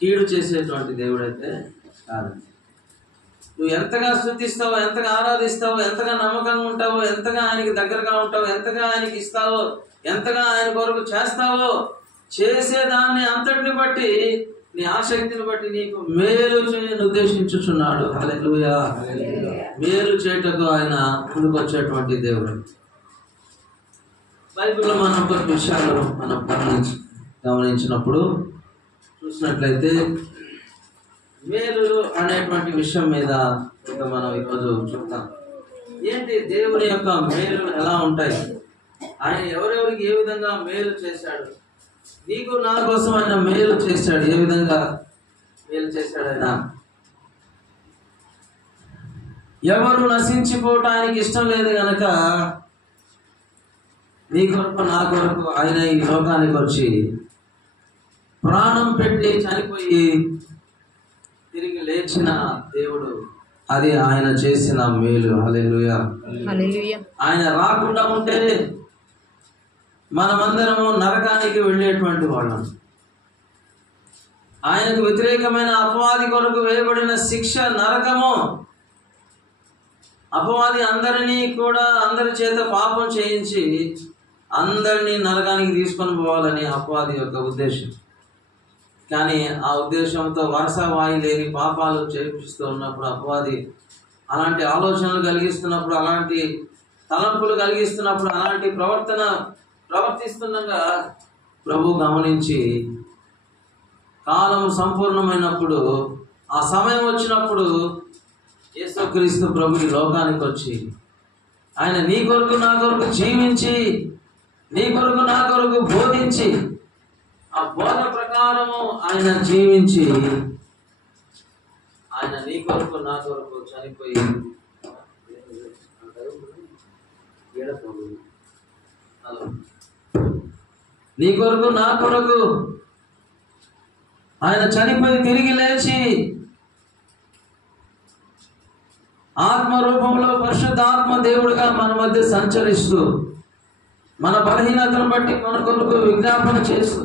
కీడు చేసేటువంటి దేవుడైతే కాదు. నువ్వు ఎంతగా స్తుతిస్తావో, ఎంతగా ఆరాధిస్తావో, ఎంతగా నమ్మకంగా ఉంటావో, ఎంతగా ఆయనకి దగ్గరగా ఉంటావో, ఎంతగా ఆయనకి ఇస్తావో, ఎంతగా ఆయన కొరకు చేస్తావో, చేసేదాన్ని అంతటిని బట్టి నీ ఆసక్తిని బట్టి నీకు మేలు చేయని ఉద్దేశించుచున్నాడు. హల్లెలూయా. మేలు చేయటకు ఆయన ముందుకు వచ్చేటువంటి దేవుడు. బైబిల్లో మనం కొన్ని విషయాలు మనం గమనించినప్పుడు చూసినట్లయితే మేలు అనేటువంటి విషయం మీద మనం ఈరోజు చూద్దాం. ఏంటి దేవుని యొక్క మేలు ఎలా ఉంటాయి, ఆయన ఎవరెవరికి ఏ విధంగా మేలు చేశాడు, నీకు నా కోసం ఆయన మేలు చేశాడు, ఏ విధంగా మేలు చేశాడు ఆయన. ఎవరు నశించిపోవటానికి ఇష్టం లేదు గనక నీ కొరకు నా కొరకు ఆయన ఈ లోకానికి వచ్చి ప్రాణం పెట్టి చనిపోయి తిరిగి లేచిన దేవుడు. అది ఆయన చేసిన మేలు. హల్లెలూయా. ఆయన రాకుండా ఉంటే మనమందరము నరకానికి వెళ్ళేటువంటి వాళ్ళం. ఆయనకు వ్యతిరేకమైన అపవాది కొరకు వేయబడిన శిక్ష నరకము. అపవాది అందరినీ కూడా అందరి చేత పాపం చేయించి అందరినీ నరకానికి తీసుకొని పోవాలని అపవాది యొక్క ఉద్దేశం. కానీ ఆ ఉద్దేశంతో వరుస వాయి లేని పాపాలు చేపిస్తూ ఉన్నప్పుడు, అపవాది అలాంటి ఆలోచనలు కలిగిస్తున్నప్పుడు, అలాంటి తలంపులు కలిగిస్తున్నప్పుడు, అలాంటి ప్రవర్తిస్తుండగా ప్రభు గమనించి కాలం సంపూర్ణమైనప్పుడు, ఆ సమయం వచ్చినప్పుడు యేసుక్రీస్తు ప్రభు ఈ లోకానికి వచ్చి ఆయన నీ కొరకు నా కొరకు జీవించి, నీ కొరకు నా కొరకు బోధించి, ఆ బోధ ప్రకారము ఆయన జీవించి, ఆయన నీ కొరకు నా కొరకు చనిపోయి నీ కొరకు నా కొరకు ఆయన చనిపోయి తిరిగి లేచి ఆత్మ రూపంలో పరిశుద్ధ ఆత్మ దేవుడిగా మన మధ్య సంచరిస్తూ మన బలహీనతను బట్టి మన కొరకు విజ్ఞాపన చేస్తూ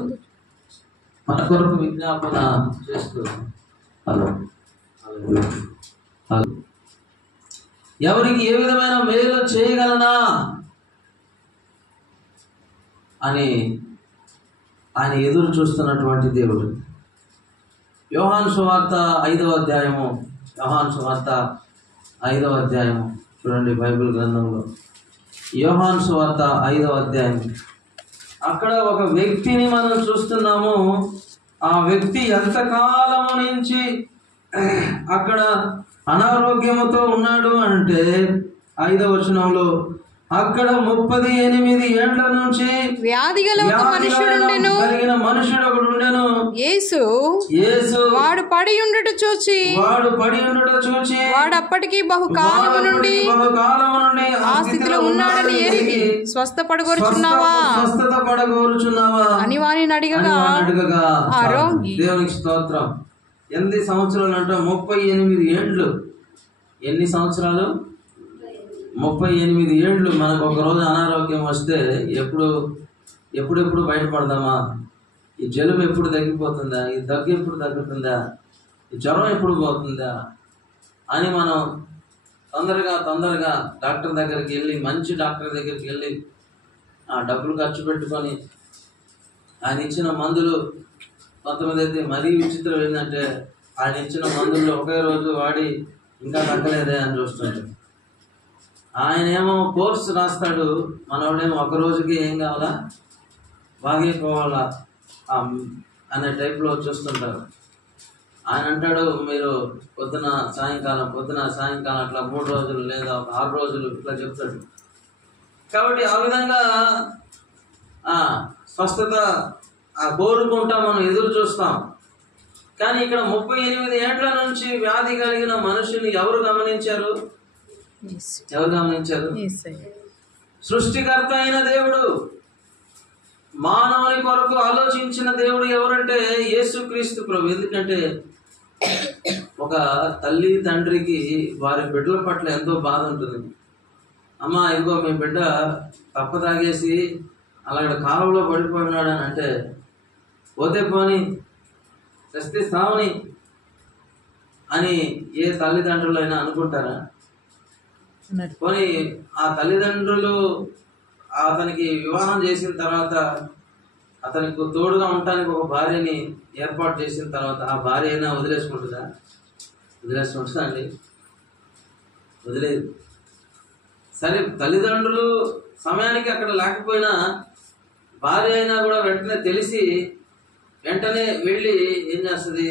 ఎవరికి ఏ విధమైన మేలు చేయగలనా అని ఆయన ఎదురు చూస్తున్నటువంటి దేవుడు. యోహాను సువార్త 5వ అధ్యాయము, యోహాను సువార్త 5వ అధ్యాయము చూడండి బైబిల్ గ్రంథంలో. యోహాను సువార్త 5వ అధ్యాయం. అక్కడ ఒక వ్యక్తిని మనం చూస్తున్నాము. ఆ వ్యక్తి ఎంతకాలము నుంచి అక్కడ అనారోగ్యముతో ఉన్నాడు అంటే 5వ వచనంలో అక్కడ 38 ఏండ్ల నుంచి వ్యాధి కలిగిన మనుషుడు ఒకడు ఉండెను. యేసు వాడు పడి ఉండుట చూచి వాడు అప్పటికి బహుకాలము నుండి ఆ స్థితిలో ఉన్నాడని ఎరిగి స్వస్థపడగోరుచున్నావా అని వారిని అడిగగా ఆ రోగి, దేవునికి స్తోత్రం. ఎన్ని సంవత్సరాలు అంటే 38 ఏండ్లు. ఎన్ని సంవత్సరాలు? 38 ఏండ్లు. మనకు ఒకరోజు అనారోగ్యం వస్తే ఎప్పుడెప్పుడు బయటపడదామా? ఈ జలుబు ఎప్పుడు తగ్గిపోతుందా? ఈ దగ్గు ఎప్పుడు తగ్గుతుందా? ఈ జ్వరం ఎప్పుడు పోతుందా అని మనం తొందరగా డాక్టర్ దగ్గరికి వెళ్ళి, మంచి డాక్టర్ దగ్గరికి వెళ్ళి ఆ డబ్బులు ఖర్చు పెట్టుకొని ఆయన ఇచ్చిన మందులు, కొంతమంది అయితే మరీ విచిత్రం ఏంటంటే ఆయన ఇచ్చిన మందుల్లో ఒకే రోజు వాడి ఇంకా తగ్గలేదే అని చూస్తుంటాం. ఆయన ఏమో కోర్స్ రాస్తాడు, మనవాడేమో ఒక రోజుకి ఏం కావాలా, బాగైపోవాలా అనే టైప్లో చూస్తుంటారు. ఆయన అంటాడు, మీరు పొద్దున సాయంకాలం అట్లా 3 రోజులు లేదా 6 రోజులు ఇట్లా చెప్తాడు. కాబట్టి ఆ విధంగా స్వస్థత కోరుకుంటా మనం ఎదురు చూస్తాం. కానీ ఇక్కడ 38 ఏండ్ల నుంచి వ్యాధి కలిగిన మనుషుని ఎవరు గమనించారు? సృష్టికర్త అయిన దేవుడు, మానవుని కొరకు ఆలోచించిన దేవుడు ఎవరంటే యేసుక్రీస్తు ప్రభు. ఎందుకంటే ఒక తల్లి తండ్రికి వారి బిడ్డల పట్ల ఎంతో బాధ ఉంటుంది. అమ్మ ఇదిగో మీ బిడ్డ తప్ప తాగేసి అలాంటి కాలంలో పడిపోయినాడు అని అంటే, పోతే పోని చస్తే సావని అని ఏ తల్లిదండ్రులు అయినా అనుకుంటారా? పోనీ ఆ తల్లిదండ్రులు అతనికి వివాహం చేసిన తర్వాత అతనికి తోడుగా ఉండటానికి ఒక భార్యని ఏర్పాటు చేసిన తర్వాత ఆ భార్య అయినా వదిలేసుకుంటుందా? వదిలేసుకుంటుందా అండి? వదిలేదు. సరే, తల్లిదండ్రులు సమయానికి అక్కడ లేకపోయినా భార్య అయినా కూడా వెంటనే తెలిసి వెంటనే వెళ్ళి ఏం చేస్తుంది?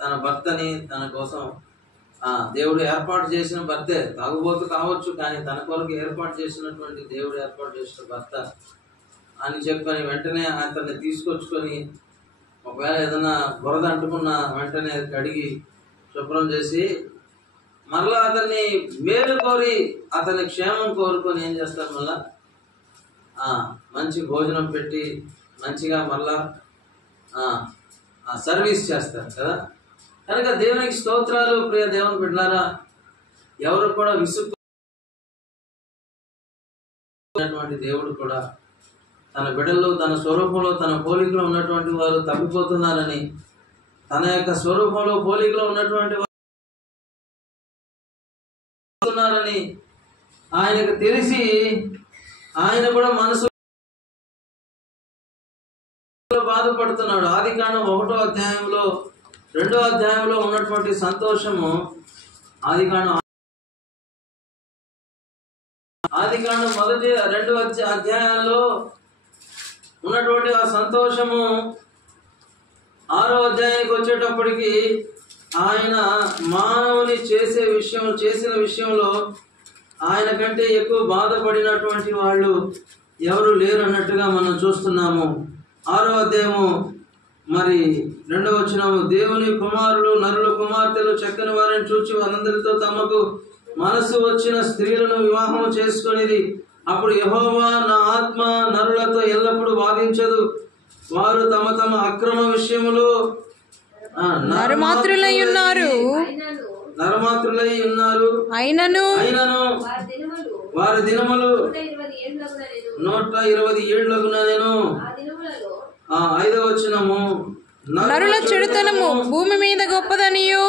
తన భర్తని తన కోసం దేవుడు ఏర్పాటు చేసిన భర్తే, తాగుబోతు కావచ్చు, కానీ తన కొరకు ఏర్పాటు చేసినటువంటి దేవుడు ఏర్పాటు చేసిన భర్త అని చెప్పని వెంటనే అతన్ని తీసుకొచ్చుకొని, ఒకవేళ ఏదైనా బురద అంటుకున్న వెంటనే కడిగి శుభ్రం చేసి మరలా అతన్ని మేలు కోరి అతని క్షేమం కోరుకొని ఏం చేస్తారు? మళ్ళా మంచి భోజనం పెట్టి మంచిగా మళ్ళా సర్వీస్ చేస్తారు కదా. కనుక దేవునికి స్తోత్రాలు. ప్రియ దేవుని బిడ్డలారా, ఎవరు కూడా విసుక్కున్నటువంటి దేవుడు కూడా తన బిడ్డల్లో తన స్వరూపంలో తన పోలికలో ఉన్నటువంటి వారు తప్పిపోతున్నారని, తన యొక్క స్వరూపంలో పోలికలో ఉన్నటువంటి వారు ఆయనకు తెలిసి ఆయన కూడా మనసు బాధపడుతున్నాడు. ఆదికాండం 1వ అధ్యాయంలో 2వ అధ్యాయంలో ఉన్నటువంటి సంతోషము, ఆదికాండం మొదటి 2 అధ్యాయాల్లో ఉన్నటువంటి ఆ సంతోషము 6వ అధ్యాయానికి వచ్చేటప్పటికి ఆయన మానవుని చేసిన విషయంలో ఆయన కంటే ఎక్కువ బాధపడినటువంటి వాళ్ళు ఎవరు లేరు అన్నట్టుగా మనం చూస్తున్నాము. 6వ అధ్యాయము మరి 2వ వచనము, దేవుని కుమారులు నరుల కుమార్తెలు చక్కని వారిని చూచి వారందరితో తమకు మనసు వచ్చిన స్త్రీలను వివాహం చేసుకునేది. అప్పుడు యెహోవా, నా ఆత్మ నరులతో ఎల్లప్పుడూ వాదించదు, వారు తమ తమ అక్రమ విషయములో నరమాత్రులై ఉన్నారు. అయినను వారి దినములు 120 ఏళ్లగున నేను. 5వ వచనము, నరుల చెడుతనము భూమి మీద గొప్పదనియు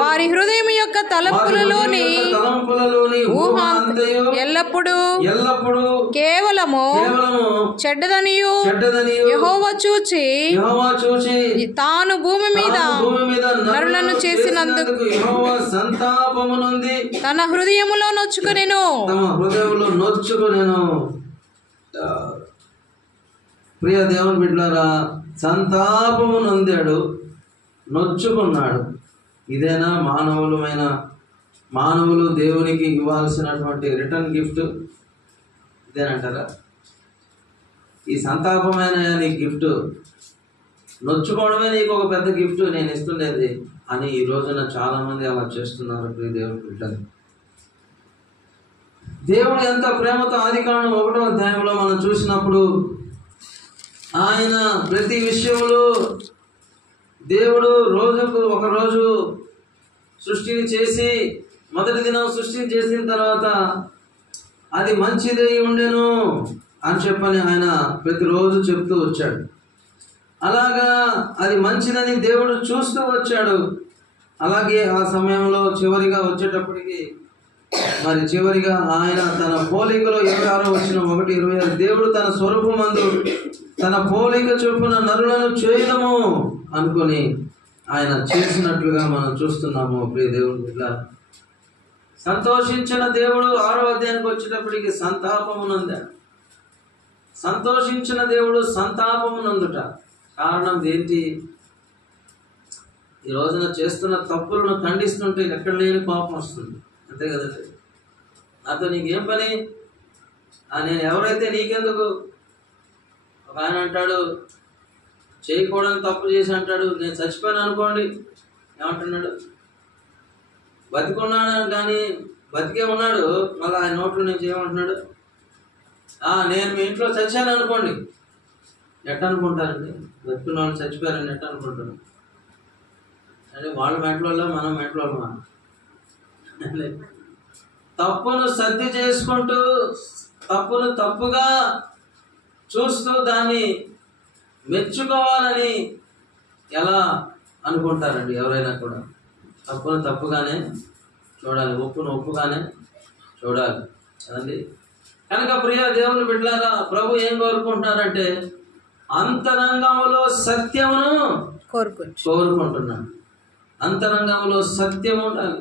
వారి హృదయం యొక్క తలంపులలోని ఊహ ఎల్లప్పుడూ కేవలము చెడ్డదనియు యెహోవా చూచి తాను భూమి మీద నరులను చేసినందుకు తన హృదయములో నొచ్చుకొనెను. ప్రియ దేవుని బిడ్డలారా, సంతాపము నొందాడు, నొచ్చుకున్నాడు. ఇదేనా మానవులు దేవునికి ఇవ్వాల్సినటువంటి రిటర్న్ గిఫ్ట్? ఇదేనంటారా? ఈ సంతాపమైన నీకు గిఫ్ట్, నొచ్చుకోవడమే నీకు ఒక పెద్ద గిఫ్ట్ నేను ఇస్తుండేది అని ఈ రోజున చాలా మంది అలా చేస్తున్నారు. ప్రియ దేవుని బిడ్డలు, దేవుడు ఎంత ప్రేమతో ఆదికాండం 1వ అధ్యాయంలో మనం చూసినప్పుడు ఆయన ప్రతి విషయంలో దేవుడు రోజుకు ఒకరోజు సృష్టిని చేసి మొదటి దినం సృష్టిని చేసిన తర్వాత అది మంచిదై ఉండెను అని చెప్పని ఆయన ప్రతిరోజు చెప్తూ వచ్చాడు. అలాగా అది మంచిదని దేవుడు చూస్తూ వచ్చాడు. అలాగే ఆ సమయంలో చివరిగా వచ్చేటప్పటికి చివరిగా ఆయన తన పోలికలో 26వ వచనం 1:26, దేవుడు తన స్వరూపమందు తన పోలిక చొప్పున నరులను చేయడము అనుకొని ఆయన చేసినట్లుగా మనం చూస్తున్నాము. ప్రియ దేవుని బిడ్డలారా, సంతోషించిన దేవుడు 6వ అధ్యాయానికి వచ్చేటప్పటికి సంతాపమునందాడు. సంతోషించిన దేవుడు సంతాపమునందుట కారణం ఏంటి? ఈ రోజున చేస్తున్న తప్పులను ఖండిస్తుంటే ఎక్కడ లేని కోపం వస్తుంది, అంతే కదండి. నాతో నీకేం పని, నేను ఎవరైతే నీకెందుకు? ఒక ఆయన అంటాడు, చేయకూడని తప్పు చేసి అంటాడు, నేను చచ్చిపోయాను అనుకోండి, ఏమంటున్నాడు? బతికున్నాడు కానీ బతికే ఉన్నాడు, మళ్ళీ ఆయన నోట్లో నుంచి ఏమంటున్నాడు? నేను మీ ఇంట్లో చచ్చాను అనుకోండి. ఎట్ట అనుకుంటారండి? బతుకున్న వాళ్ళు చచ్చిపోయారని ఎట్ట అనుకుంటారు? అంటే వాళ్ళ మెంటలో మనం మెంటలో తప్పును సర్ది చేసుకుంటూ తప్పును తప్పుగా చూస్తూ దాన్ని మెచ్చుకోవాలని ఎలా అనుకుంటారండి ఎవరైనా కూడా? తప్పును తప్పుగానే చూడాలి, ఒప్పును ఒప్పుగానే చూడాలి కదండి. కనుక ప్రియ దేవుని బిడ్డలారా, ప్రభు ఏం కోరుకుంటున్నారంటే అంతరంగములో సత్యమును కోరుకుంటున్నాడు. అంతరంగంలో సత్యం ఉండాలి.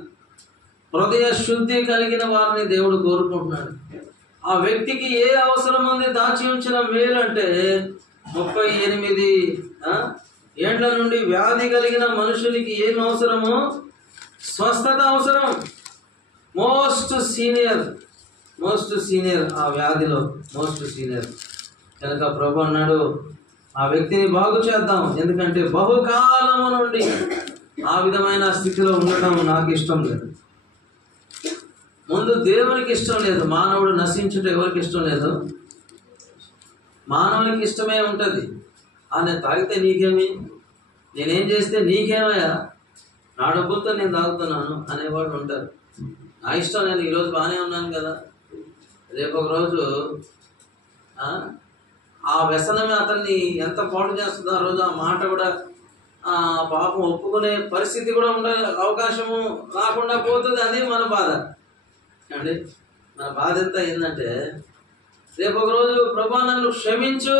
హృదయ శుద్ధి కలిగిన వారిని దేవుడు కోరుకుంటున్నాడు. ఆ వ్యక్తికి ఏ అవసరం ఉంది దాచి ఉంచిన మేలు అంటే 38 ఏండ్ల నుండి వ్యాధి కలిగిన మనుషునికి ఏం అవసరమో స్వస్థత అవసరం. మోస్ట్ సీనియర్ ఆ వ్యాధిలో మోస్ట్ సీనియర్. కనుక ప్రభు అన్నాడు ఆ వ్యక్తిని బాగు చేద్దాం, ఎందుకంటే బహుకాలము నుండి ఆ విధమైన స్థితిలో ఉండటం నాకు ఇష్టం లేదు. ముందు దేవునికి ఇష్టం లేదు, మానవుడు నశించుట ఎవరికి ఇష్టం లేదు? మానవునికి ఇష్టమే ఉంటుంది. నేను తాగితే నీకేమి, నేనేం చేస్తే నీకేమయ్యా, నా డబ్బులతో నేను తాగుతున్నాను అనేవాళ్ళు ఉంటారు. నా ఇష్టం, నేను ఈరోజు బాగానే ఉన్నాను కదా, రేపు ఒక రోజు ఆ వ్యసనమే అతన్ని ఎంత పాటు చేస్తుందో ఆ రోజు ఆ మాట కూడా పాపం ఒప్పుకునే పరిస్థితి కూడా ఉండే అవకాశము రాకుండా పోతుంది. అది మన బాధ అండి. మన బాధ ఎంత ఏంటంటే రేపు ఒక రోజు ప్రభా నన్ను క్షమించు,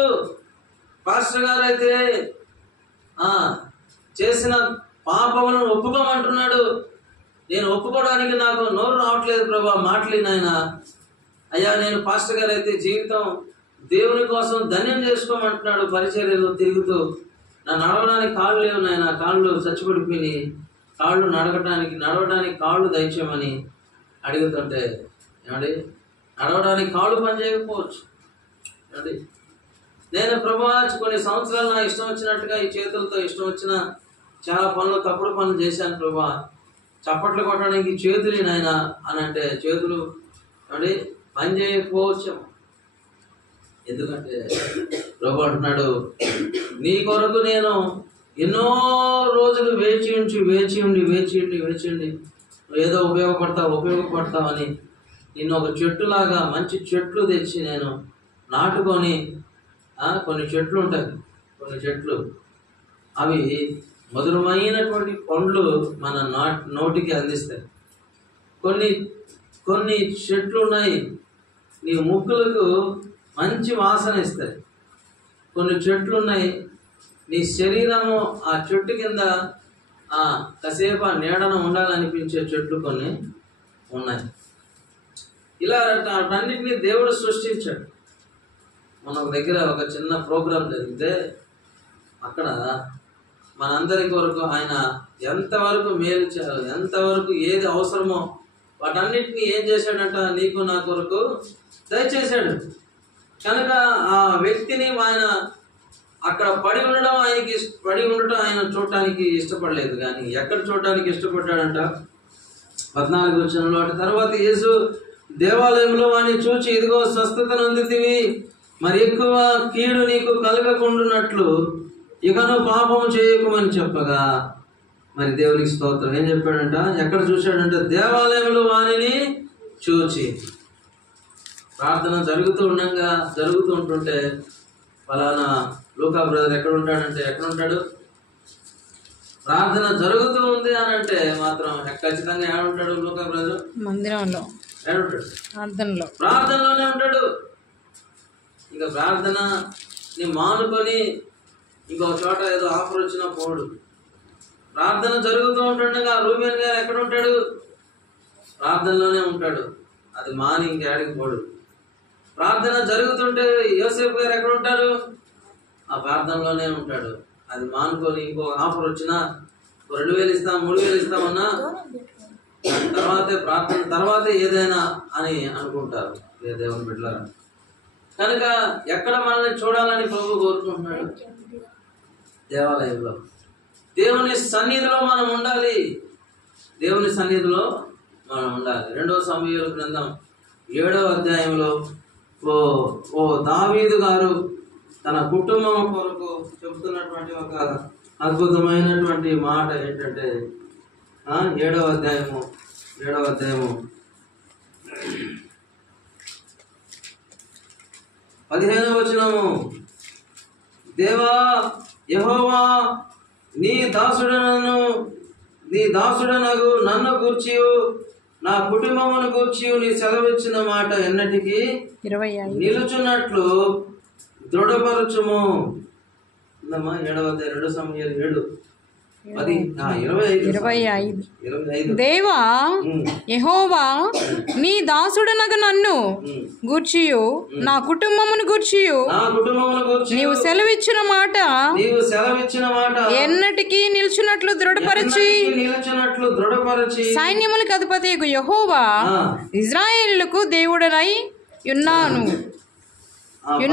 పాస్టర్ గారు అయితే చేసిన పాపములను ఒప్పుకోమంటున్నాడు, నేను ఒప్పుకోవడానికి నాకు నోరు రావట్లేదు ప్రభా, మాటలేనాయన అయ్యా, నేను పాస్టర్ గారు అయితే జీవితం దేవుని కోసం ధన్యం చేసుకోమంటున్నాడు, పరిచర్యలో తిరుగుతూ నా నడవడానికి కాళ్ళు లేవు నాయన, కాళ్ళు చచ్చిపడిపోయి కాళ్ళు నడవడానికి కాళ్ళు దయచేయమని అడుగుతుంటే ఏమండి, నడవడానికి కాళ్ళు పని చేయకపోవచ్చు ఏమండి. నేను ప్రభా కొన్ని సంవత్సరాలు నా ఇష్టం వచ్చినట్టుగా ఈ చేతులతో ఇష్టం వచ్చిన చాలా పనులు, తప్పుడు పనులు చేశాను ప్రభా, చప్పట్లు కొట్టడానికి చేతులు నాయన అని అంటే చేతులు ఏమండి పని చేయకపోవచ్చు. ఎందుకంటే ప్రభు అంటున్నాడు నీ కొరకు నేను ఎన్నో రోజులు వేచి ఉండి ఏదో ఉపయోగపడతావని నిన్ను ఒక చెట్టులాగా మంచి చెట్లు తెచ్చి నేను నాటుకొని, కొన్ని చెట్లు ఉంటాయి, కొన్ని చెట్లు అవి మధురమైనటువంటి పండ్లు మన నోటికి అందిస్తాయి. కొన్ని చెట్లు ఉన్నాయి నీ ముక్కులకు మంచి వాసన ఇస్తాయి. కొన్ని చెట్లు ఉన్నాయి నీ శరీరము ఆ చెట్టు కింద కాసేపు ఆ నీడన ఉండాలనిపించే చెట్లు కొన్ని ఉన్నాయి. ఇలా అన్నింటినీ దేవుడు సృష్టించాడు. మన దగ్గర ఒక చిన్న ప్రోగ్రాం జరిగితే అక్కడ మనందరి కొరకు ఆయన ఎంతవరకు మేలు చేయాలి, ఎంతవరకు ఏది అవసరమో వాటన్నిటిని ఏం చేశాడంట, నీకు నా కొరకు దయచేశాడు. కనుక ఆ వ్యక్తిని ఆయన అక్కడ పడి ఉండడం ఆయన చూడటానికి ఇష్టపడలేదు. కానీ ఎక్కడ చూడటానికి ఇష్టపడ్డాడంట 14 వచనంలో, తర్వాత యేసు దేవాలయంలో వాడిని చూచి ఇదిగో స్వస్థతను పొందితివి, మరి ఎక్కువ కీడు నీకు కలగకుండునట్లు ఇకను పాపము చేయకుమని చెప్పగా, మరి దేవునికి స్తోత్రం. ఏం చెప్పాడంట, ఎక్కడ చూశాడంట, దేవాలయంలో వాణిని చూచి. ప్రార్థన జరుగుతూ ఉంటుంటే ఫలానా లూకా బ్రదర్ ఎక్కడ ఉంటాడు, ప్రార్థన జరుగుతూ ఉంది అని అంటే మాత్రం ఖచ్చితంగా ఏడుంటాడు లూకా బ్రదర్? మందిరంలో ఏడుంటాడు, ప్రార్థనలోనే ఉంటాడు. ఇంకా ప్రార్థన నీ మానుకొని ఇంకో చోట ఏదో ఆఫర్ వచ్చినా పోడు. ప్రార్థన జరుగుతూ ఉంటుండగా రూబేన్ గారు ఎక్కడ ఉంటాడు, ప్రార్థనలోనే ఉంటాడు. అది మాని ఇంకేడికి పోడు. ప్రార్థన జరుగుతుంటే యోసేపు గారు ఎక్కడ ఉంటారు, ఆ ప్రార్థనలోనే ఉంటాడు. అది మానుకొని ఇంకో ఆఫర్ వచ్చినా 2000 ఇస్తాం 3000 ఇస్తామన్నా ప్రార్థన తర్వాత ఏదైనా అని అనుకుంటారు దేవుని బిడ్డలారా. కనుక ఎక్కడ మనల్ని చూడాలని ప్రభు కోరుకుంటున్నాడు, దేవాలయంలో, దేవుని సన్నిధిలో మనం ఉండాలి. దేవుని సన్నిధిలో మనం ఉండాలి. 2వ సమూయేలు గ్రంథం 7వ అధ్యాయంలో ఓ దావీదు గారు తన కుటుంబం కొరకు చెబుతున్నటువంటి ఒక అద్భుతమైనటువంటి మాట ఏంటంటే 7వ అధ్యాయము 15వ వచనము, దేవా యెహోవా నీ దాసుడనగు నన్ను గూర్చియు నా కుటుంబమును గూర్చియు నీ సెలవిచ్చిన మాట ఎన్నటికీ 25 నిలుచున్నట్లు దృఢపరచుము. 7 సమూయేలు 7:25. దేవా యెహోవా నీ దాసుడనగు నన్ను గూర్చియు నా కుటుంబమును గూర్చియు నీవు సెలవిచ్చిన మాట ఎన్నటికీ నిల్చున్నట్లు దృఢపరచి సైన్యములకు అధిపతియగు యెహోవా ఇశ్రాయేలులకు దేవుడనై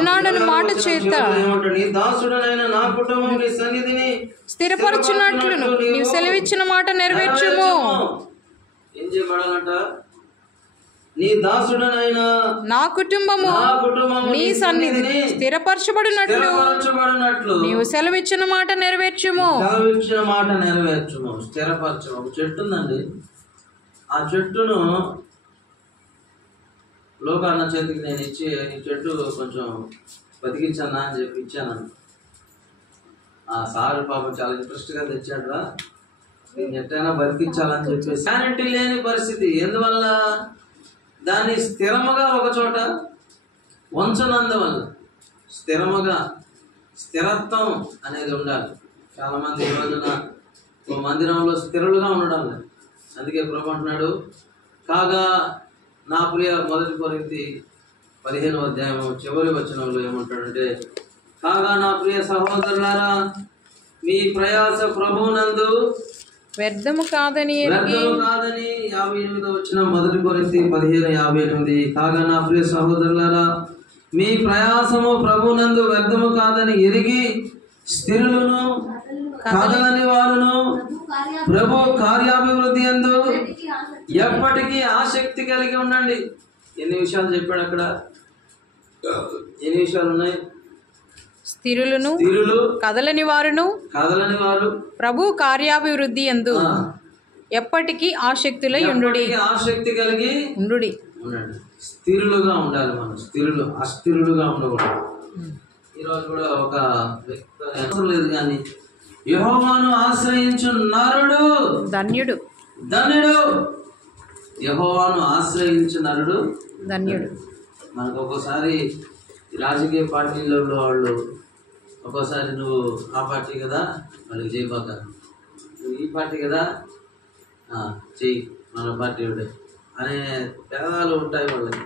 ఉన్నాడని మాట చేత స్థిరపరచున్నట్లు నీవు సెలవిచ్చిన మాట నెరవేర్చుము. ఏం చేయబడాలంట? నీ దాసుడనైనా నా కుటుంబము నీ సన్నిధిని స్థిరపరచబడినట్లు నీవు సెలవిచ్చిన మాట నెరవేర్చుము. స్థిరపరచము. ఒక చెట్టు ఉందండి, ఆ చెట్టును లోకాన్న చేతికి నేను ఇచ్చి ఈ చెట్టు కొంచెం బతికించన్నా అని చెప్పి ఇచ్చాను. ఆ సారు పాపం చాలా ఇంట్రెస్ట్గా తెచ్చాడురా, దీన్ని ఎట్టైనా బతికించాలని చెప్పి శానిటీ లేని పరిస్థితి. ఎందువల్ల? దాన్ని స్థిరముగా ఒక చోట ఉంచనందువల్ల. స్థిరత్వం అనేది ఉండాలి. చాలామంది ఈ రోజున మందిరంలో స్థిరులుగా ఉండడం లేదు. అందుకే ప్రభు అంటున్నాడు, కాగా నా ప్రియ 1 కొరింథీ 15వ అధ్యాయం చివరి వచనంలో ఏమంటాడంటే, కాగా నా ప్రియ సహోదరులారా మీ ప్రయాస ప్రభువునందు వ్యర్థము కాదని 58వ వచనం 1 కొరింథీ 15:58. కాగా నా ప్రియ సహోదరులారా మీ ప్రయాసము ప్రభువునందు వ్యర్థము కాదని ఎరిగి స్థిరులను కదలని వారును ప్రభు కార్యాభివృద్ధి యందు ఎప్పటికీ ఆసక్తి కలిగి ఉండండి. ఎన్ని విషయాలు చెప్పాడు అక్కడ? ఎన్ని విషయాలు ఉన్నాయి? స్థిరులు కదలని వారు ప్రభు కార్యాభివృద్ధి యందు ఎప్పటికీ ఆసక్తులై ఉండుడి. ఆసక్తి కలిగి ఉండండి. స్థిరులుగా ఉండాలి. మనం అస్థిరులుగా ఉండకూడదు. ఈరోజు కూడా ఒక వ్యక్తి అవసరం లేదు కానీ యెహోవాను ఆశ్రయించు నరుడు ధన్యుడు. యెహోవాను ఆశ్రయించు నరుడు ధన్యుడు. మనకు ఒక్కోసారి రాజకీయ పార్టీలలో వాళ్ళు ఒక్కోసారి నువ్వు ఆ పార్టీ కదా వాళ్ళకి చేయబాక, నువ్వు ఈ పార్టీ కదా చెయ్యి మన పార్టీ అనే పేదాలు ఉంటాయి వాళ్ళకి.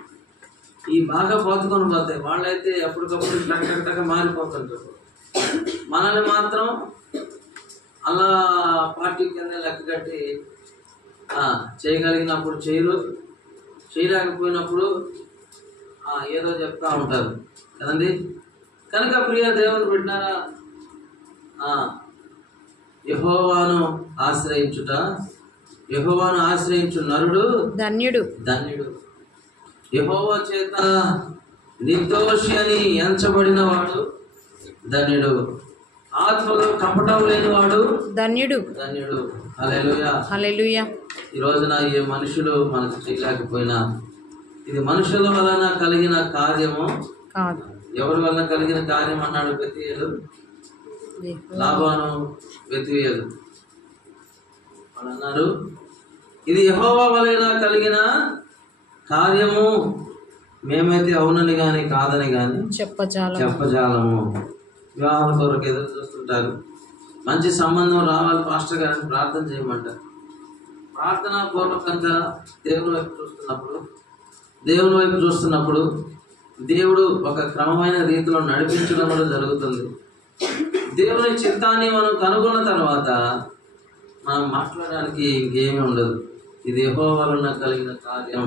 ఈ బాగా పోతుకొని పోతాయి. వాళ్ళైతే ఎప్పటికప్పుడు టక్ మారిపోతుంటారు. మనల్ని మాత్రం అలా పార్టీ కింద లెక్క కట్టి చేయగలిగినప్పుడు చేయరు, చేయలేకపోయినప్పుడు ఏదో చెప్తా ఉంటారు కదండి. కనుక ప్రియ దేవుని బిడ్డారా, యెహోవాను ఆశ్రయించు నరుడు ధన్యుడు. యెహోవా చేత నిర్దోషి అని ఎంచబడిన వాడు ధన్యుడు. ఆత్మలో కపటం లేనివాడు ధన్యుడు. హల్లెలూయా. ఈ రోజున ఏ మనుషులు మనకు చేయలేకపోయినా ఇది మనుషుల వలన కలిగిన కార్యము కాదు. ఎవరి వలన కలిగిన కార్యం అన్నాడు బెతూయేలు. లాబాను బెతూయేలు వాళ్ళు అన్నారు, ఇది యెహోవా వలన కలిగిన కార్యము, మేమైతే అవునని గాని కాదని గాని చెప్పజాలము. వివాహాల కొరకు ఎదురు చూస్తుంటారు. మంచి సంబంధం రావాలి పాస్టర్ గారిని ప్రార్థన చేయమంటారు. ప్రార్థనా పూర్వకంగా దేవుని వైపు చూస్తున్నప్పుడు దేవుడు ఒక క్రమమైన రీతిలో నడిపించడం కూడా జరుగుతుంది. దేవుని చిత్తాన్ని మనం కనుగొన్న తర్వాత మనం మాట్లాడడానికి ఇంకేమీ ఉండదు. ఇది యెహోవా వలన కలిగిన కార్యం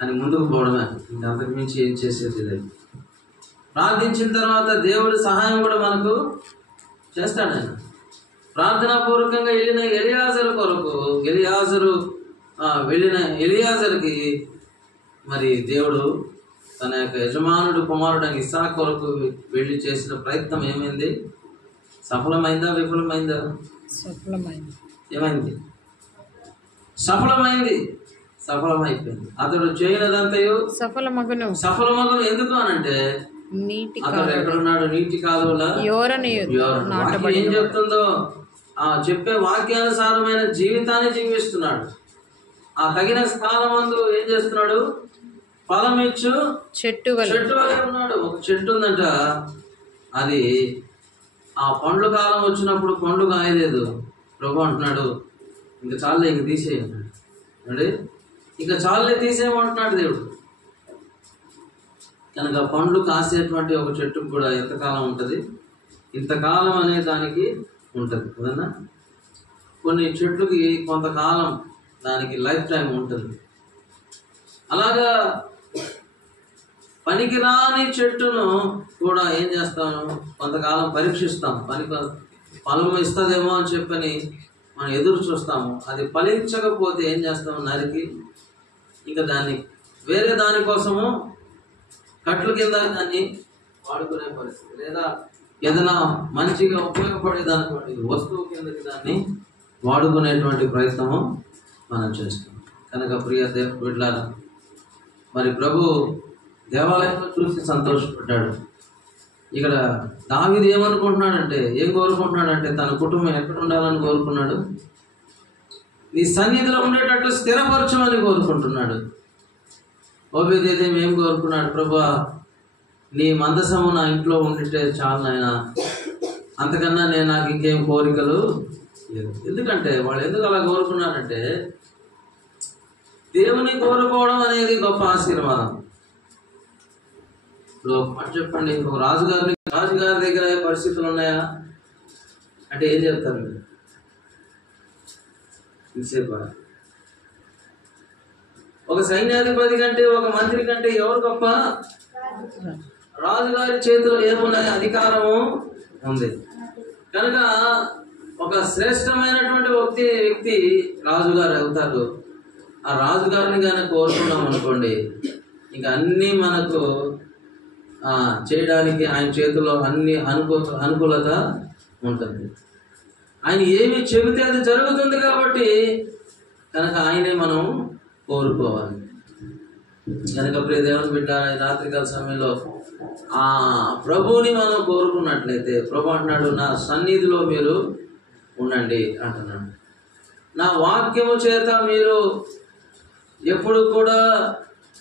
అని ముందుకు పోవడమే. ఇంకా అంతకుమించి ఏం చేసేది లేదు. ప్రార్థించిన తర్వాత దేవుడి సహాయం కూడా మనకు చేస్తాడు. ఆయన ప్రార్థనాపూర్వకంగా వెళ్ళిన ఎలియాజరు కొరకు వెళ్ళిన ఎలియాజర్కి మరి దేవుడు తన యొక్క యజమానుడు కుమారుడు ఇస్సాకు కొరకు వెళ్ళి చేసిన ప్రయత్నం ఏమైంది? సఫలమైందా విఫలమైందా? ఏమైంది? సఫలమైపోయింది. అతడు చేయనదంతయు సఫలమగును. ఎందుకు అనంటే అతడు ఎక్కడున్నాడు? నీటి కాలువల ఏం చెప్తుందో, చెప్పే వాక్యానుసారమైన జీవితాన్ని జీవిస్తున్నాడు. ఆ తగిన స్థానమందు ఏం చేస్తున్నాడు? ఫలమిచ్చు చెట్టు వలె ఉన్నాడు. ఒక చెట్టు ఉందంట, అది ఆ పండ్ల కాలం వచ్చినప్పుడు పండ్లు కాయలేదు. ప్రభు అంటున్నాడు, ఇంకా చాలే, ఇంక తీసేయన్నాడు. అంటే ఇంకా చాలే తీసేయమంటున్నాడు దేవుడు. కనుక పండ్లు కాసేటువంటి ఒక చెట్టుకు కూడా ఎంతకాలం ఉంటుంది? ఇంతకాలం అనే దానికి ఉంటుంది కదన్నా. కొన్ని చెట్లుకి కొంతకాలం దానికి లైఫ్ టైం ఉంటుంది. అలాగా పనికిరాని చెట్టును కూడా ఏం చేస్తాము? కొంతకాలం పరీక్షిస్తాం. ఫలం ఇస్తుందేమో అని చెప్పని మనం ఎదురు చూస్తాము. అది ఫలించకపోతే ఏం చేస్తాము? నరికి ఇంకా దాన్ని వేరే దానికోసము కట్లు కింద దాన్ని వాడుకునే పరిస్థితి, లేదా ఏదైనా మంచిగా ఉపయోగపడేదనుకోండి వస్తువు కిందకి దాన్ని వాడుకునేటువంటి ప్రయత్నము మనం చేస్తాం. కనుక ప్రియ దేవుని బిడ్డలారా, మరి ప్రభు దేవాలయంలో చూసి సంతోషపడ్డాడు. ఇక్కడ దావీదు ఏమనుకుంటున్నాడంటే, ఏం కోరుకుంటున్నాడంటే, తన కుటుంబం ఎక్కడ ఉండాలని కోరుకున్నాడు? నీ సన్నిధిలో ఉండేటట్టు స్థిరపరచమని కోరుకుంటున్నాడు. ఓబేదేదేం ఏం కోరుకున్నాడు? ప్రభువా, నీ మందసము నా ఇంట్లో ఉండితే చాలు నాయనా, అంతకన్నా నాకు ఇంకేం కోరికలు లేదు. ఎందుకంటే వాళ్ళు ఎందుకు అలా కోరుకున్నారంటే, దేవుని కోరుకోవడం అనేది గొప్ప ఆశీర్వాదం. ఇప్పుడు మాట చెప్పండి, ఒక రాజుగారి దగ్గర పరిస్థితులు ఉన్నాయా అంటే ఏం చెప్తారు మీరు? ఇంతసేపు ఒక సైన్యాధిపతి కంటే, ఒక మంత్రి కంటే ఎవరు గొప్ప? రాజుగారి చేతిలో ఏమున్నాయి? అధికారము ఉంది. కనుక ఒక శ్రేష్టమైనటువంటి వ్యక్తి రాజుగారు అవుతారు. ఆ రాజుగారిని కానీ కోరుకున్నాం అనుకోండి, ఇంకా అన్నీ మనకు చేయడానికి ఆయన చేతిలో అన్ని అనుకూలత ఉంటుంది. ఆయన ఏమి చెబితే అది జరుగుతుంది. కాబట్టి కనుక ఆయనే మనం కోరుకోవాలి. కనుక ప్రియ దేవుని బిడ్డ, రాత్రికాల సమయంలో ఆ ప్రభువుని మనం కోరుకున్నట్లయితే, ప్రభు అంటున్నాడు, నా సన్నిధిలో మీరు ఉండండి అంటున్నాడు. నా వాక్యము చేత మీరు ఎప్పుడు కూడా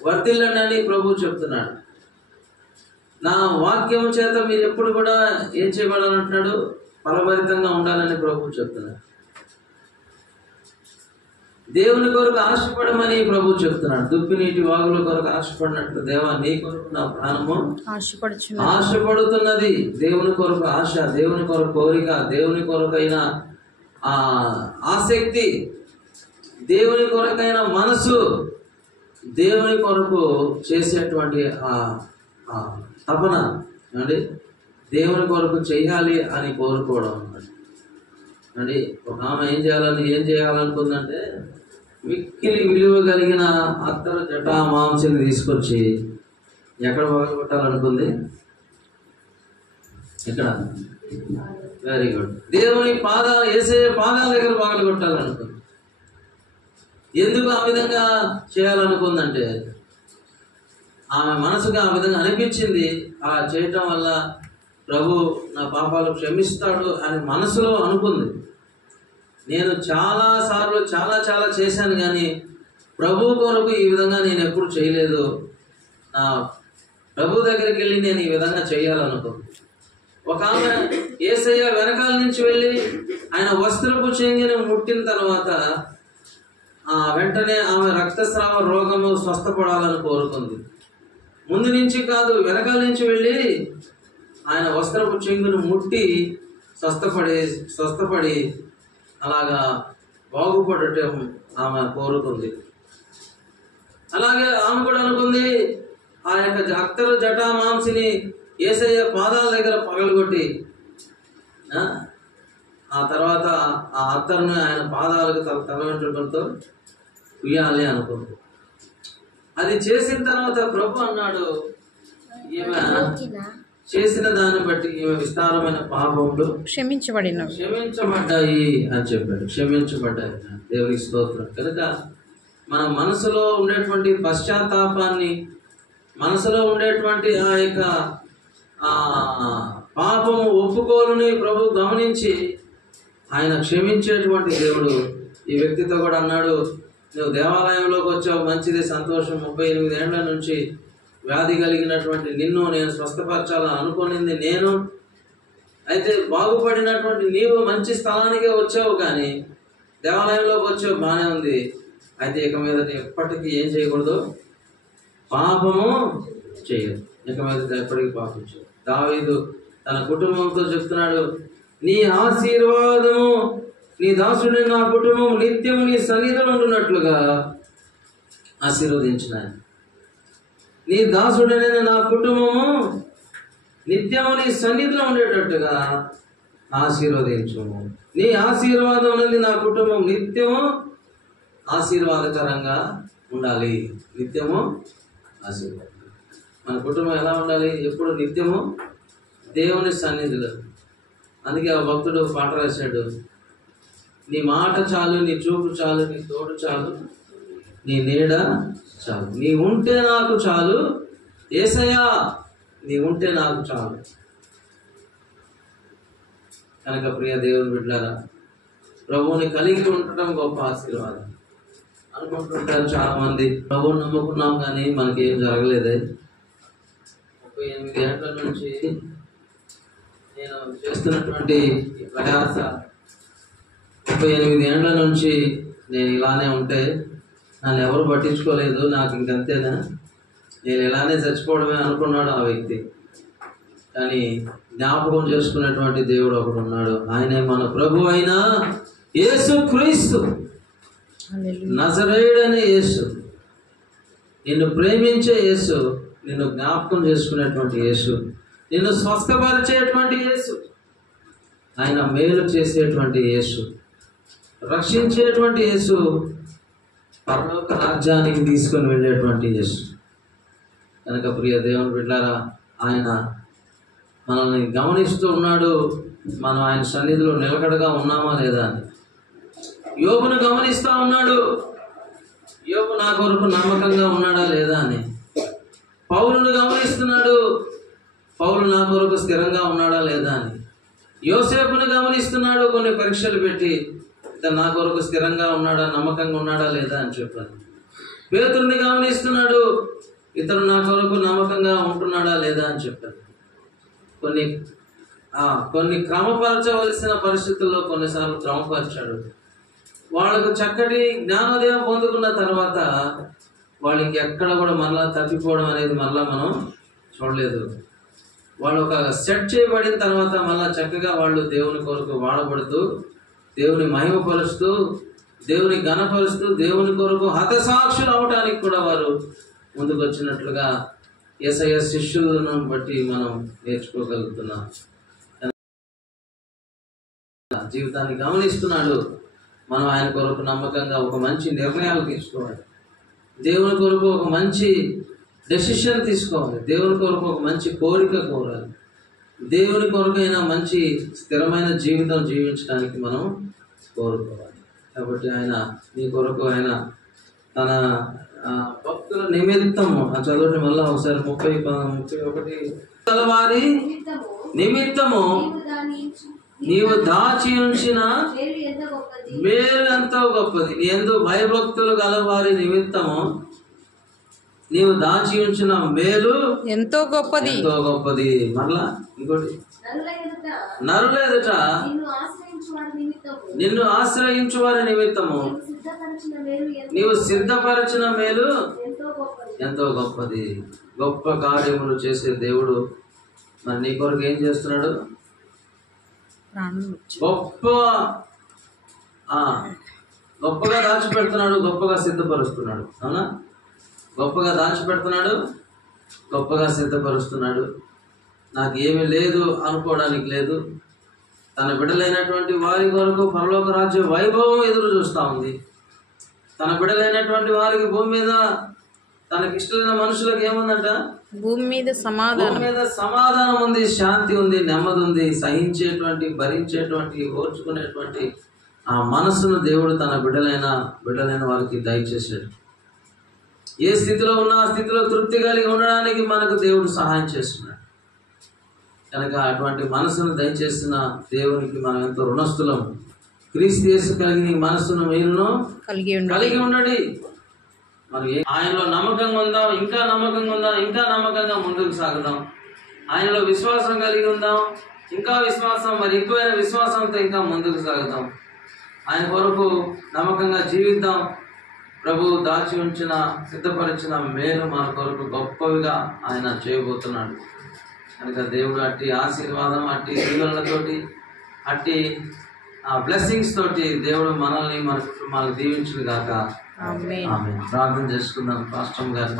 వర్ధిల్లండి అని ప్రభు చెప్తున్నాడు. నా వాక్యము చేత మీరు ఎప్పుడు కూడా ఏం చేయబడాలంటున్నాడు? ఫలభరితంగా ఉండాలని ప్రభు చెప్తున్నాడు. దేవుని కొరకు ఆశపడమని ప్రభు చెప్తున్నాడు. దుప్పి నీటి వాగుల కొరకు ఆశపడినట్లు, దేవా నీ కొరకు నా ప్రాణము ఆశపడుతున్నది. దేవుని కొరకు ఆశ, దేవుని కొరకు కోరిక, దేవుని కొరకైన ఆసక్తి, దేవుని కొరకైన మనసు, దేవుని కొరకు చేసేటువంటి తపన అండి, దేవుని కొరకు చేయాలి అని కోరుకోవడం అన్నమాట అండి. ఒక ఆమె ఏం చేయాలనుకుందంటే, మిక్కిలి విలువ కలిగిన అత్తరు జటా మాంసిని తీసుకొచ్చి ఎక్కడ పగలగొట్టాలనుకుంది? ఇక్కడ. Very good. దేవుని పాదాలు, యేసయ్య పాదాల దగ్గర పగలగొట్టాలనుకుంది. ఎందుకు ఆ విధంగా చేయాలనుకుందంటే, ఆమె మనసుగా ఆ విధంగా అనిపించింది. అలా చేయటం వల్ల ప్రభు నా పాపాలు క్షమిస్తాడు అని మనసులో అనుకుంది. నేను చాలాసార్లు చాలా చేశాను, కానీ ప్రభు కొరకు ఈ విధంగా నేను ఎప్పుడు చేయలేదు. నా ప్రభు దగ్గరికి వెళ్ళి నేను ఈ విధంగా చేయాలనుకుంది. ఒక ఆమె యేసయ్య వెనకాల నుంచి వెళ్ళి ఆయన వస్త్రపు చెంగిని ముట్టిన తర్వాత వెంటనే ఆమె రక్తస్రావ రోగము స్వస్థపడాలని కోరుకుంది. ముందు నుంచి కాదు, వెనకాల నుంచి వెళ్ళి ఆయన వస్త్రపు చెంగును ముట్టి స్వస్థపడి అలాగా బాగుపడటం ఆమె కోరుకుంది. అలాగే ఆమె కూడా అనుకుంది, ఆ యొక్క అత్తరు జటా మాంసిని యేసయ్య పాదాల దగ్గర పగలగొట్టి ఆ తర్వాత ఆ అత్తరుని ఆయన పాదాలకు తల వెంట్రుకలతో ఉయ్యాలి అనుకుంది. అది చేసిన తర్వాత ప్రభు అన్నాడు, ఈమె చేసిన దాన్ని బట్టి ఈమె విస్తారమైన పాపములు క్షమించబడ్డాయి అని చెప్పాడు. క్షమించబడ్డాయి. దేవునికి స్తోత్రం. కనుక మన మనసులో ఉండేటువంటి పశ్చాత్తాపాన్ని, మనసులో ఉండేటువంటి ఆ యొక్క పాపము ఒప్పుకోలుని ప్రభు గమనించి ఆయన క్షమించేటువంటి దేవుడు. ఈ వ్యక్తితో కూడా అన్నాడు, నువ్వు దేవాలయంలోకి వచ్చావు, మంచిది, సంతోషం. 38 ఏళ్ల నుంచి వ్యాధి కలిగినటువంటి నిన్ను నేను స్వస్థపరచాలని అనుకునింది నేను. అయితే బాగుపడినటువంటి నీవు మంచి స్థలానికే వచ్చావు, కానీ దేవాలయంలోకి వచ్చావు, బాగానే ఉంది. అయితే ఇక మీద ఎప్పటికీ ఏం చేయకూడదు, పాపము చేయదు. ఇక మీద ఎప్పటికీ పాపం చేయదు. దావీదు తన కుటుంబంతో చెప్తున్నాడు, నీ ఆశీర్వాదము నీ దాసుడి నా కుటుంబం నిత్యము నీ సన్నిధిలో ఉంటున్నట్లుగా ఆశీర్వదించిన. నీ దాసుడైన నా కుటుంబము నిత్యము నీ సన్నిధిలో ఉండేటట్టుగా ఆశీర్వదించు. నీ ఆశీర్వాదం అనేది నా కుటుంబం నిత్యము ఆశీర్వాదకరంగా ఉండాలి. నిత్యము ఆశీర్వాదం. మన కుటుంబం ఎలా ఉండాలి? ఎప్పుడు నిత్యము దేవుని సన్నిధిలో. అందుకే ఆ భక్తుడు పాట రాశాడు, నీ మాట చాలు, నీ చూపు చాలు, నీ తోడు చాలు, నీ నీడ చాలు, నీ ఉంటే నాకు చాలు యేసయ్యా, నీ ఉంటే నాకు చాలు. కనుక ప్రియ దేవుని బిడ్డలారా, ప్రభువుని కలిగి ఉండటం గొప్ప ఆశీర్వాదం. అనుకుంటుంటారు చాలా మంది, ప్రభువుని నమ్ముకున్నాం కానీ మనకి ఏం జరగలేదే. 38 ఏళ్ల నుంచి నేను చేస్తున్నటువంటి ప్రయాస, 38 ఏళ్ల నుంచి నేను ఇలానే ఉంటే నన్ను ఎవరు పట్టించుకోలేదు, నాకు ఇంకంతేనా, నేను ఇలానే చచ్చిపోవడమే అనుకున్నాడు ఆ వ్యక్తి. కానీ జ్ఞాపకం చేసుకున్నటువంటి దేవుడు ఒకడు ఉన్నాడు. ఆయనే మన ప్రభు అయిన యేసు క్రీస్తు, నజరేయుడనే యేసు, నిన్ను ప్రేమించే యేసు, నిన్ను జ్ఞాపకం చేసుకునేటువంటి యేసు, నిన్ను స్వస్థపరిచేటువంటి యేసు, ఆయన మేలు చేసేటువంటి యేసు, రక్షించేటువంటి యేసు, పరలోక రాజ్యానికి తీసుకొని వెళ్ళేటువంటి యేసు. కనుక ప్రియ దేవుని బిడ్డలారా, ఆయన మనల్ని గమనిస్తూ ఉన్నాడు. మనం ఆయన సన్నిధిలో నిలకడగా ఉన్నామా లేదా అని. యోబును గమనిస్తూ ఉన్నాడు, యోబు నా కొరకు నమ్మకంగా ఉన్నాడా లేదా అని. పౌలును గమనిస్తున్నాడు, పౌలు నా కొరకు స్థిరంగా ఉన్నాడా లేదా అని. యోసేపును గమనిస్తున్నాడు, కొన్ని పరీక్షలు పెట్టి ఇతను నా కొరకు స్థిరంగా ఉన్నాడా, నమ్మకంగా ఉన్నాడా లేదా అని చెప్పాను. పేతురుని గమనిస్తున్నాడు, ఇతను నా కొరకు నమ్మకంగా ఉంటున్నాడా లేదా అని చెప్పాను. కొన్ని క్రమపరచవలసిన పరిస్థితుల్లో కొన్నిసార్లు క్రమపరిచాడు. వాళ్ళకు చక్కటి జ్ఞానోదయం పొందుకున్న తర్వాత వాళ్ళకి ఎక్కడ కూడా మరలా తప్పిపోవడం అనేది మరలా మనం చూడలేదు. వాళ్ళు ఒక సెట్ చేయబడిన తర్వాత మళ్ళా చక్కగా వాళ్ళు దేవుని కొరకు వాడబడుతూ, దేవుని మహిమపరుస్తూ, దేవుని ఘనపరుస్తూ, దేవుని కొరకు హతసాక్షులు అవటానికి కూడా వారు ముందుకు వచ్చినట్లుగా యేసయ్య శిష్యులను బట్టి మనం నేర్చుకోగలుగుతున్నాం. జీవితాన్ని గమనిస్తున్నాడు. మనం ఆయన కొరకు నమ్మకంగా ఒక మంచి నిర్ణయాలు తీసుకోవాలి, దేవుని కొరకు ఒక మంచి డెసిషన్ తీసుకోవాలి, దేవుని కొరకు ఒక మంచి కోరిక కోరాలి, దేవుని కొరకైనా మంచి స్థిరమైన జీవితం జీవించడానికి మనం కోరుకోవాలి. కాబట్టి ఆయన నీ కొరకు ఆయన తన భక్తుల నిమిత్తము, చదవండి మళ్ళా ఒకసారి 30-31 వారి నిమిత్తము నీవు దాచి ఉంచిన మేలు ఎంతో గొప్పది. నీ యందు భయభక్తులు గలవారి నిమిత్తము నీవు దాచి ఉంచిన మేలు ఎంతో గొప్పది, ఎంతో గొప్పది. మరలా ఇంకోటి, నరుల ఎదుట నిన్ను ఆశ్రయించు వారి నిమిత్తము నీవు సిద్ధపరచిన మేలు ఎంతో గొప్పది. గొప్ప కార్యములు చేసే దేవుడు మరి నీ కొరకు ఏం చేస్తున్నాడు? గొప్పగా దాచిపెడుతున్నాడు, గొప్పగా సిద్ధపరుస్తున్నాడు. అవునా? గొప్పగా దాచిపెడుతున్నాడు, గొప్పగా సిద్ధపరుస్తున్నాడు. నాకు ఏమీ లేదు అనుకోవడానికి లేదు. తన బిడ్డలైనటువంటి వారి కొరకు పరలోక రాజ్య వైభవం ఎదురు చూస్తూ ఉంది. తన బిడ్డలైనటువంటి వారికి భూమి మీద తనకిష్టమైన మనుషులకు ఏముందంట? భూమి మీద సమాధానం ఉంది, శాంతి ఉంది, నెమ్మది ఉంది. సహించేటువంటి, భరించేటువంటి, ఓర్చుకునేటువంటి ఆ మనసును దేవుడు తన బిడ్డలైన వారికి దయచేసాడు. ఏ స్థితిలో ఉన్నా ఆ స్థితిలో తృప్తి కలిగి ఉండడానికి మనకు దేవుడు సహాయం చేస్తున్నాడు. కనుక అటువంటి మనసును దయచేసిన దేవునికి మనం ఎంతో రుణస్థులం. క్రీస్తు యేసు కలిగిన ఈ మనస్సును మీరును కలిగి ఉండండి. మరి ఆయనలో నమ్మకంగా ఉందాం, ఇంకా నమ్మకంగా ఉందాం, ఇంకా నమ్మకంగా ముందుకు సాగుదాం. ఆయనలో విశ్వాసం కలిగి ఉందాం, ఇంకా విశ్వాసం, మరి ఎక్కువైన విశ్వాసంతో ఇంకా ముందుకు సాగుదాం. ఆయన కొరకు నమ్మకంగా జీవిద్దాం. ప్రభు దాచి ఉంచిన, సిద్ధపరిచిన మేలు మన కొరకు గొప్పవిగా ఆయన చేయబోతున్నాడు కనుక దేవుడు అట్టి ఆశీర్వాదం, అట్టి దీవెనలతోటి, అట్టి బ్లెస్సింగ్స్ తోటి దేవుడు మనల్ని, మన కుటుంబాలను దీవించును గాక. ఆమేన్. ప్రార్థన చేసుకుందాం. పాస్టర్ గారు